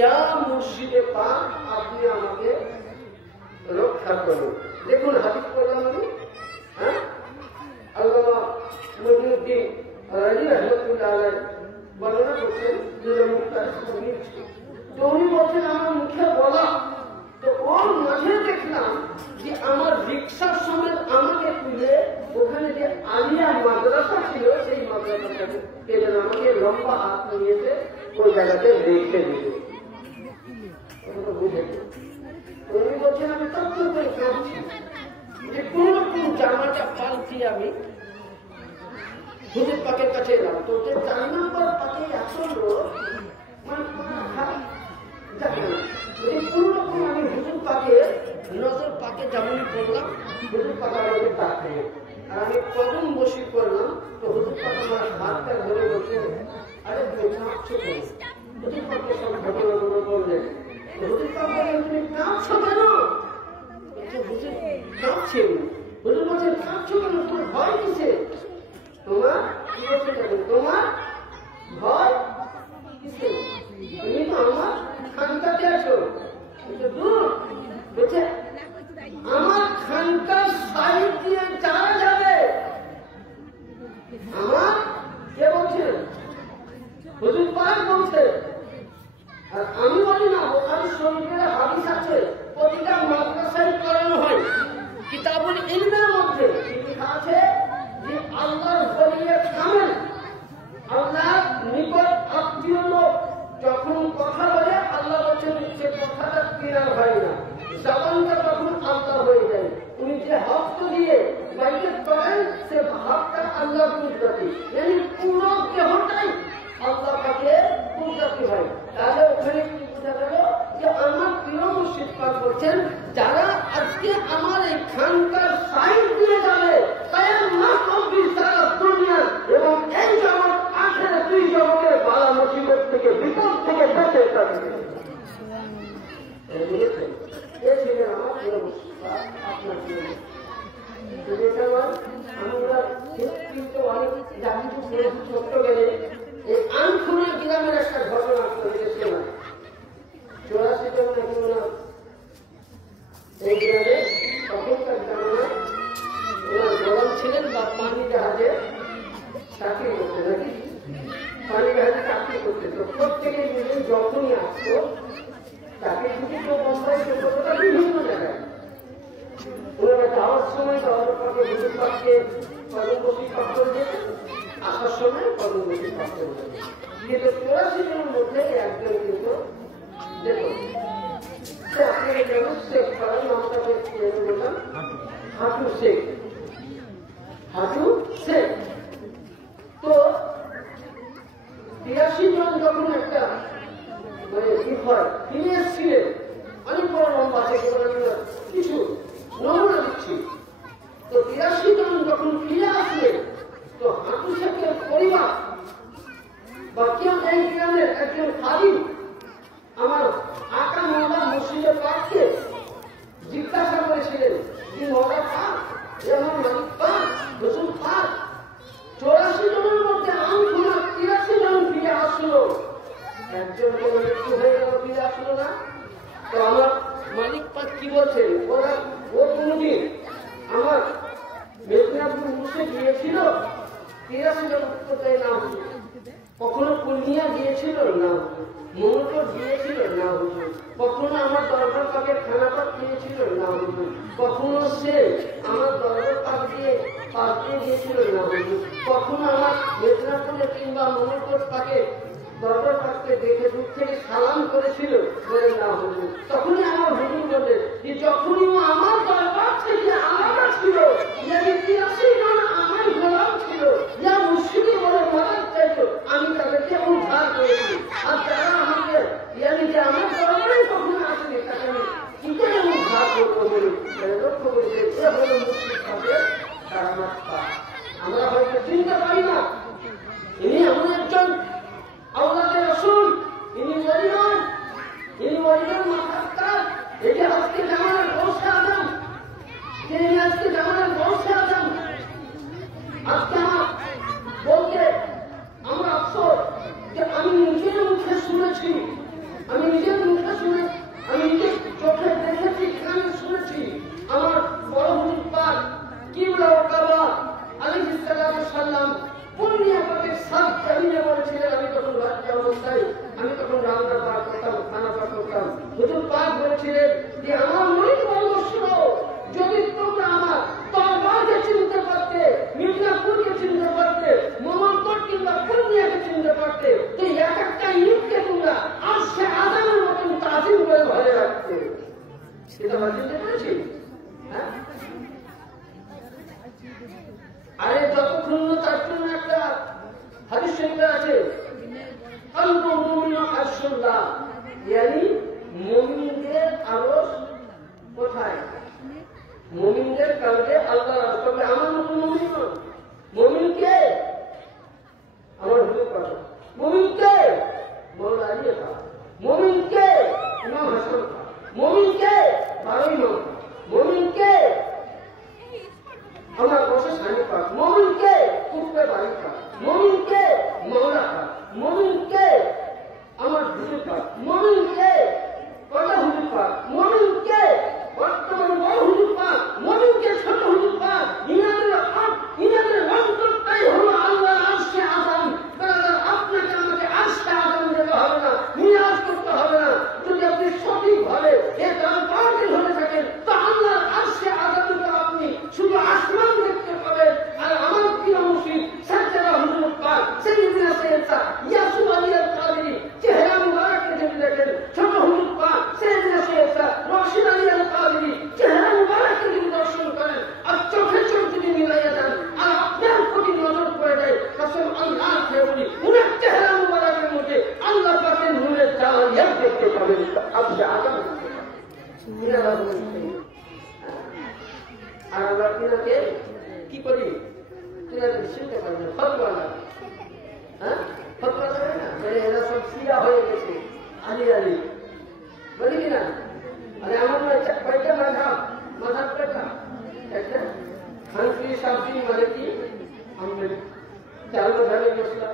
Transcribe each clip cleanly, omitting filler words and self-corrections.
ইয়া মুর্শিদে পাক আপনি আমাকে রক্ষা করুন। দেখুন হাদিস পড়লাম আমি, হ্যাঁ, আল্লামা নজরুদ্দিন রাজি রহমতুল্লাহ আলাইহি বর্ণনা করছেন তো উনি বলছেন আমার মুখে বলা, তো ওর মাঝে দেখলাম যে আমার রিক্সার সমেত আমাকে তুলে ওখানে যে আলিয়া মাদ্রাসা ছিল সেই মাদ্রাসাটাকে যেন আমাকে লম্বা হাত নিয়েছে ওই জায়গাতে রেখে দিল। উনি বলছেন আমি তথ্য করে কাঁদছি যে কোন রকম জামাটা পাল্টি আমি হুজুর পাকের কাছে এলাম। তো 4 নম্বর পাকে আসল মানে কোন রকম আমি হুজুর পাকে নজর পাকে যেমনই করলাম হুজুর পাক আমাকে ডাকলেন আর আমি কদম বসি করলাম। তো হুজুর পাক আমার হাতটা ধরে বসে আরে কাঁদছো কেন? হুজুর পাককে সব ঘটনাগুলো বললেন। হুজুর পাক বললেন তুমি কাঁদছো কেন? হুজুর কাঁদছেন। হুজুর বলছেন কাঁদছো কেন? তোমার ভয় কিসে? তোমার কি বলছে জানেন? তোমার ভয় কিসে? তুমি তো আমার খানকাতে আছো, দূর বলছে আমার খানকার সাইড দিয়ে যারা যাবে আমার কে বলছেন? হুজুর পাক বলছে। আর আমি বলি না, বোখারী শরীফের হাদিস আছে প্রতিটা মাদ্রাসায় পড়ানো হয়। কিতাবুল ইলমের মধ্যে লেখা আছে যে আল্লাহর ওলিয়ে কামেল, আল্লাহর নিকট আত্মীয় লোক যখন কথা বলে আল্লাহ বলছেন সে কথাটা ক্লিয়ার হয় না, জবানটা তখন আল্লাহ হয়ে যায়। উনি যে হক দিয়ে বাইরে করেন সে হকটা আল্লাহর কুদরতি, মানে পুরো দেহটাই আল্লাহ পাকে কুদরতি হয়। তাহলে ওখানে কি বোঝা গেল যে আমার প্রিয় মুর্শিদ পাক বলছেন যারা আজকে আমার এই খানকার সাইড দিয়ে যাবে তাদের না কবি সারা দুনিয়া এবং এই জগৎ আখেরে দুই জগতের বালা মুসিবত থেকে বিপদ থেকে বেঁচে থাকবে। আমার প্রিয় মুর্শিদ পাক আপনার প্রিয় আমরা কিন্তু অনেক জাতি ছোট্ট গেলে এই আনখুনা গ্রামের একটা ঘটনা করেছে না 84 জন না এই গ্রামে তখনকার জামানায় ওনার গরম ছিলেন বা পানি জাহাজে চাকরি করতে, নাকি পানি জাহাজে চাকরি করতে। তো প্রত্যেকে মিলে যখনই আসতো তাকে শুধু তো বম্বাই কলকাতা বিভিন্ন জায়গায় ওনারা যাওয়ার সময় যাওয়ার পরে হুজুর পাককে কর্মবতী পাক করে দিতেন, আসার সময় কর্মবতী পাক করে দিতেন। কিন্তু 84 জনের মধ্যে একজন কিন্তু দেখুন আপনাকে যেমন শেখ করার নামটা বললাম হাঁটু শেখ, হাঁটু শেখ। তো 83 জন যখন একটা মানে কি হয় তিনি এসেছিলেন অনেক বড় লম্বা থেকে কিছু নমুনা দিচ্ছি। তো 83 জন যখন ফিরে আসলেন তো হাঁটু শেখের পরিবার বা কেউ এই গ্রামের একজন খালিম আমার আকা মৌলা মুর্শিদে পাককে জিজ্ঞাসা করেছিলেন যে মৌলা পাক আমার মালিক পাক হুজুর পাক 84 জনের মধ্যে আনখুনা 83 জন ফিরে আসলো, একজন মৃত্যু হয়ে গেল ফিরে আসলো না। তো আমার মালিক পাক কি বলছেন, ওরা ও কোনদিন আমার মেদিনীপুর মুর্শিদ গিয়েছিল 83 জন কোথায় না, কখনো পূর্ণিয়া গিয়েছিল না, মনোটর গিয়েছিল না হুজুর, কখনো আমার দরবার পাকের খানাপাত খেয়েছিল না হুজুর, কখনো সে আমার দরবার পাক দিয়ে পাল্টে গিয়েছিল না হুজুর, কখনো আমার মেদিনীপুরে কিংবা মনোটর পাকে দরবার পাককে দেখে দূর থেকে সালাম করেছিল বলে না হুজুর। তখনই আমার হুজুর বলে যে যখনই আমার দরবার থেকে আলাদা ছিল আমার গোলাম ছিল যা মুর্শিদি বলে মদত চাইতো আমি তাদেরকে উদ্ধার করেছি। আর যারা আমাকে যে আমার দরবারে কখনো আসেনি তাকে আমি কি করে উদ্ধার করবো বলি লক্ষ্য করেছে এ হলো মুর্শিদ পাকের কারামাত পাক। আমরা হয়তো চিনতে পারি না ইনি এমন একজন আওলাদে রাসূল, ইনি ওলি নন, ইনি ওলিদের মাথার এটি আজকে জামানার গৌসে আজম, তিনি আজকে জামানার গৌসে আজম। আজকে আমার বলতে আমার আফসোস যে আমি নিজের মুখে শুনেছি, আমি নিজের বলছিলেন যে আমার মনির পরামর্শ যদি তোমরা আমার তরবারকে চিনতে পারতে, মির্জাপুরকে চিনতে পারতে, মোহাম্মদপুর কিংবা পূর্ণিয়াকে চিনতে পারতে, তো এক একটা ইটকে তোমরা আজকে আদানের মতন তাজিম করে ঘরে রাখতে। সেটা আমরা চিনতে পেরেছি। হ্যাঁ, আরে যতক্ষণ তার জন্য একটা হাদিস শরীফে আছে, কলবুল মুমিন আরশুল্লাহ, ইয়ানি মুমিনদের আরশ কোথায়? মুমিনদের কালবে আল্লাহর আরশ। তবে আমার মতো মুমিন নয়। মুমিন কে? আমার হুজুর কথা। মুমিন কে? মওলানা আলী খান। মুমিন কে? ইমাম হাসান খান। মুমিন কে? 12 ইমাম। মুমিন কে? আমার বসে সানি পাক। মুমিন কে? কুতুবে বাড়ি খান। মুমিন কে? মওলা খান। মুমিন কে? আমার হুজুর পাক। মুমিন কে? কটা হুজুর পাক। মুমিন কে? বর্তমান বড় হুজুর পাক। মুমিন কে? ছোট হুজুর পাক। ইনাদের অন্তরটাই হলো আল্লাহ আরশে আযম। আপনাকে আমাকে আরশে আযম যেতে হবে না, নিয়াজ করতে হবে না। যদি আপনি সঠিকভাবে এর পাওয়ার হয়ে থাকেন, তো আল্লাহর আরশে আযমকে আপনি শুধু আসমান দেখতে পাবেন। আর আমার প্রিয় মুর্শিদ সাজ্জাদা হুজুর পাক সাইয়্যিদনা সৈয়দ ইয়াসুফ আলী আল কাদেরী চেহারা মুবারককে যদি দেখেন, ছোট হুজুর পাক সাইয়্যিদনা সৈয়দ রশিদ আলী আল কাদেরী চেহারা মুবারককে যদি দর্শন করেন আর চোখে চোখ যদি মিলাইয়া যান আর আপনার প্রতি নজর পড়ে যায়, কসম আল্লাহ খেয়ে বলি, উনার চেহারা মুবারকের মধ্যে আল্লাহ পাকের নূরের জালালিয়া দেখতে পাবেন। আরশে আযম আর আমরা তিনাকে কি করি? তিনাকে চিনতে পারি না। ফতোয়া না, হ্যাঁ, ফতোয়া দেবে না। এরা সব শিয়া হয়ে গেছে, আলী আলী বলি কিনা? আরে আমার কয়টা মাঝাব কয়টা? একটা হানফি, শাফি, মালিকি, হাম্বলি, 4 মাযহাবের মাসলা।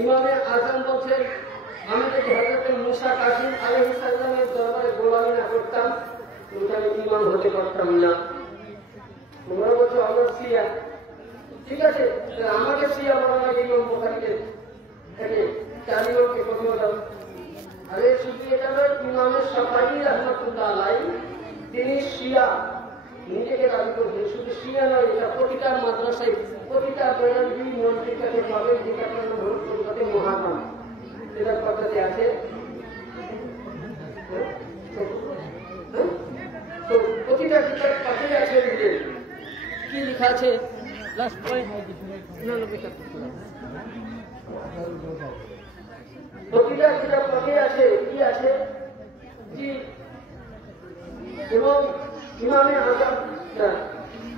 ইমামে আযম বলছেন, আমি যদি হযরত মুসা কাসিম আলাইহিস সালামের দরবারে গোলামি না করতাম, আমি ইমাম হতে পারতাম না। তোমরা বলছো আমার শিয়া, ঠিক আছে, আমাকে শিয়া বলা লাগে ইমাম বুখারীকে থেকে 4 ইমামকে প্রথম দাও। আরে শুধু এটা নয়, ইমামে শাফাঈ রাহমাতুল্লাহ আলাইহি তিনি শিয়া নিজেকে দাবি করছেন। শুধু শিয়া নয়, এটা প্রতিটা মাদ্রাসায়, প্রতিটা দয়ালবী মসজিদ কাছে পাবে, যেটা কলকাতাতে মহাকাম এটার কথাতে আছে। তো প্রতিটা কিতাব পাশে আছে, কি লেখা আছে? প্রতিটা কিতাব পাশে আছে, কি আছে? জি, এবং ইমামে আযম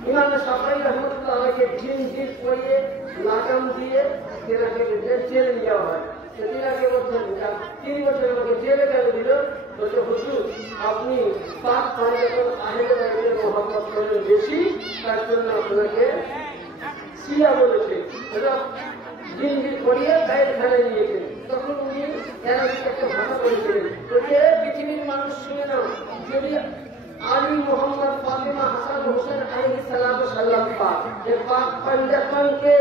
ইমামে শাফাঈ রাহমাতুল্লাহ আলাইহি জিন পড়িয়ে লাগাম দিয়ে তেনাকে জেলে নেওয়া হয়। তেনাকে বলছেন 3 বছর আমাকে জেলে কেন দিল? বলছে হুজুর আপনি পাক পানি যখন আহলে বাইতের মহব্বত করেন বেশি, তার জন্য আপনাকে শিয়া বলেছে। জিন পড়িয়ে বাইরে ধারে নিয়েছেন। তখন উনি একটা ভাষা বলেছিলেন, যে পৃথিবীর মানুষ শুনে নাও, যদি আলী মোহাম্মদ ফাতিমা হাসান হোসেন আলাইহিস সালাম পাক, যে পাক পঞ্জাতনকে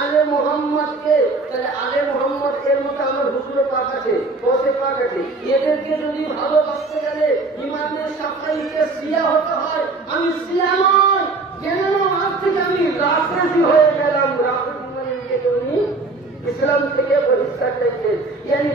আলে মোহাম্মদ কে, তাহলে আলে মোহাম্মদ এর মতো আমার হুজুরের পাক আছে, বসে পাক আছে। এদেরকে যদি ভালোবাসতে গেলে ইমামে শাফাঈকে শিয়া হতে হয়। আমি শিয়া নয়, জেনে নাও আজ থেকে আমি রাফেজি হয়ে গেলাম। রাফেজি মানে উনি ইসলাম থেকে বহিষ্কার চাইছেন। ইয়ানি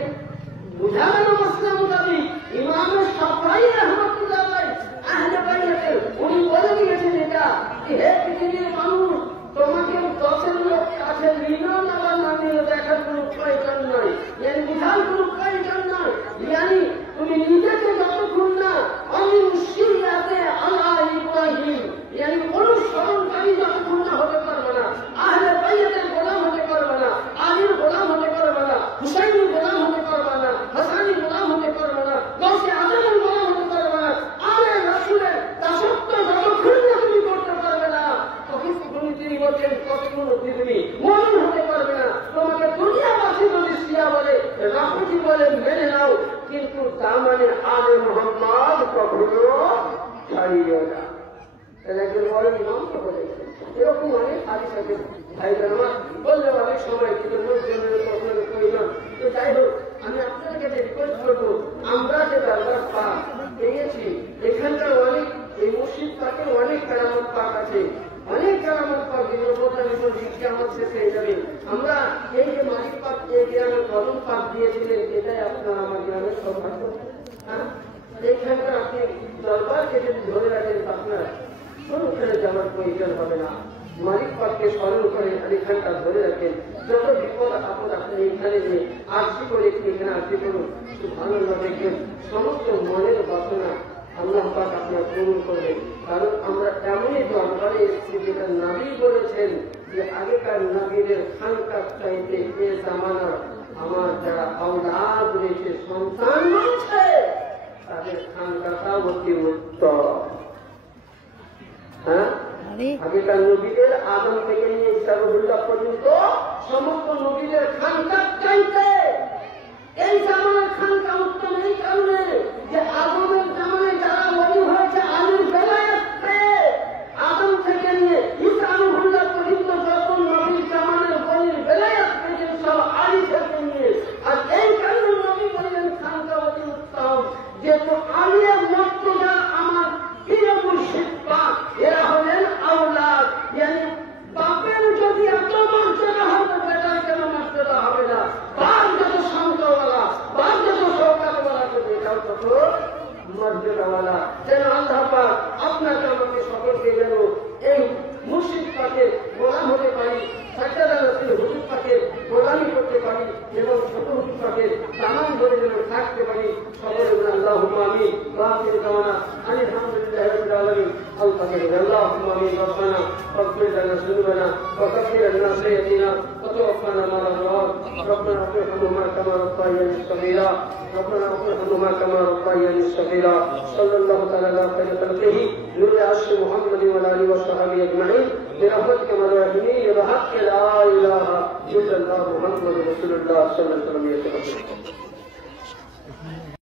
বুঝা গেল মসলা মোতাবিক ইমামে শাফাঈ রাহমাতুল্লাহ আলাইহি আহলে বাইতের উনি বলে দিয়েছেন এটা, হে পৃথিবীর মানুষ, তোমাকে 10 লোক কাছে নিলেও না বা না নিলেও দেখার কোনো প্রয়োজন নয়, ইয়ানি বুঝার কোনো প্রয়োজন নয়। ইয়ানি তুমি নিজেকে যতক্ষণ না আমি শিয়াতে আলা ইব্রাহিম, ইয়ানি অনুসরণকারী যতক্ষণ না হতে পারবে না, আহলে বাইতের গোলাম হতে পারবে না, আলীর গোলাম হতে পারবে না, হুসাইনের গোলাম হতে পারবে না, হাসানির গোলাম হতে পারবে না, গৌসে আজমের গোলাম হতে পারবে না, আলে রাসূলের দাসত্ব যতক্ষণ না তুমি করতে পারবে না, ততক্ষণ তিনি বলছেন ততক্ষণ তুমি মুমিন হতে পারবে না। তোমাকে দুনিয়াবাসী যদি শিয়া বলে, রাফেজি বলে মেনে নাও, কিন্তু তার মানে আলে মুহাম্মদ কখনো ছাড়িও না। একজন বড় ইমাম তো বলেছেন, এরকম অনেক হাদিস আছে ভাইদের আমার বললে অনেক সময়, কিন্তু করি না। তো যাই হোক, আমি আপনাদের কাছে রিকোয়েস্ট করবো, আমরা যে দরবার পাক সৌভাগ্য। হ্যাঁ, এইখানকার আপনি দরবারকে যদি ধরে রাখেন আপনার কোনখানে যাওয়ার প্রয়োজন হবে না। মালিক পাককে স্মরণ করে এখানটা ধরে রাখেন। যত বিপদ আপদ আপনি এখানে নিয়ে আরজি করে এখানে আরজি করুন, সুবহানাল্লাহ, দেখবেন সমস্ত মনের বাসনা আল্লাহ পাক আপনার পূরণ করবেন। কারণ আমরা এমনই দরবারে এসেছি যেটা নবী বলেছেন যে আগেকার নবীদের খানকার চাইতে এ জামানার আমার যারা আওলাদ রয়েছে, সন্তান রয়েছে, তাদের খানকাটা অতি উত্তম। হ্যাঁ, আগেকার নবীদের আদম থেকে নিয়ে ইসরাহুল্লাহ পর্যন্ত সমস্ত নবীদের খানকা চাইতে এই জামানার খানকা উত্তম। এই কারণে যে আদমের জামানায় যারা ওলি হয়েছে আলীর বেলায়েত পেয়ে, আদম থেকে নিয়ে ইসরাহুল্লাহ পর্যন্ত যত নবীর জামানায় ওলির বেলায়েত পেয়েছেন সব আলী থেকে নিয়ে। আর এই কারণে নবী বললেন খানকা অতি উত্তম, যেহেতু আলীর মর্যাদা আমার প্রিয় মুর্শিদ পাক, এরা হলেন আওলাদ। yani বাপের যদি এত মর্যাদা হবে, বেটার কেন মর্যাদা হবে না? বাপ যত সংখ্যাওয়ালা, বাপ যত সৌকাতওয়ালা, এটাও তত মর্যাদাওয়ালা। যেন আল্লাহ পাক আপনাকে আমাকে সকলকে যেন এই মুর্শিদ পাকের গোলাম হতে পারি, সাজ্জাদা নসির হুজুর পাকের গোলামি করতে পারি এবং ছোট হুজুর পাকের দামান ধরে যেন থাকতে পারি। সকলে বলে আল্লাহুম্মা আমিন। বাকির জামানা আলহামদুলিল্লাহি রাব্বিল আলামিন। اللهم امين. ربنا اغفر لنا ذنوبنا وكفر عنا سيئاتنا وتوفنا مع الابرار. ربنا اغفر ارحمهما كما ربياني صغيرا. ربنا اغفر ارحمهما كما ربياني صغيرا. صلى الله تعالى على خير خلقه نور عرش محمد وعلى اله وصحبه اجمعين برحمتك يا الراحمين بحق لا اله الا الله محمد رسول الله صلى الله عليه وسلم.